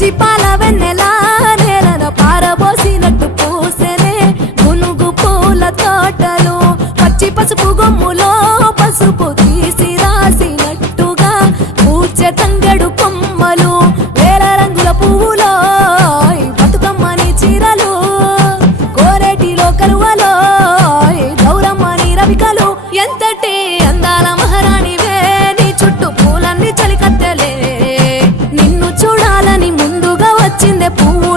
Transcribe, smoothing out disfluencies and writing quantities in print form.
పచ్చి పాల వెన్నెలా నేలన పారబోసినట్టు పూసెనే గునుగు పూల తోటలు పచ్చి పసుపు గొమ్ములో పసుపు తీసి రాసినట్టుగా పూచె తంగడు కొమ్మలు వేల రంగుల పువ్వులో బతుకమ్మని చీరలు కోరేటిలో కలువలో గౌరమ్మని రవికలు ఎంతటి అందాల మహారాణివే నీ చుట్టూ పూలన్నీ చలికత్తెలే నిన్ను చూడాలని ముందుగా వచ్చిందే పువ్వు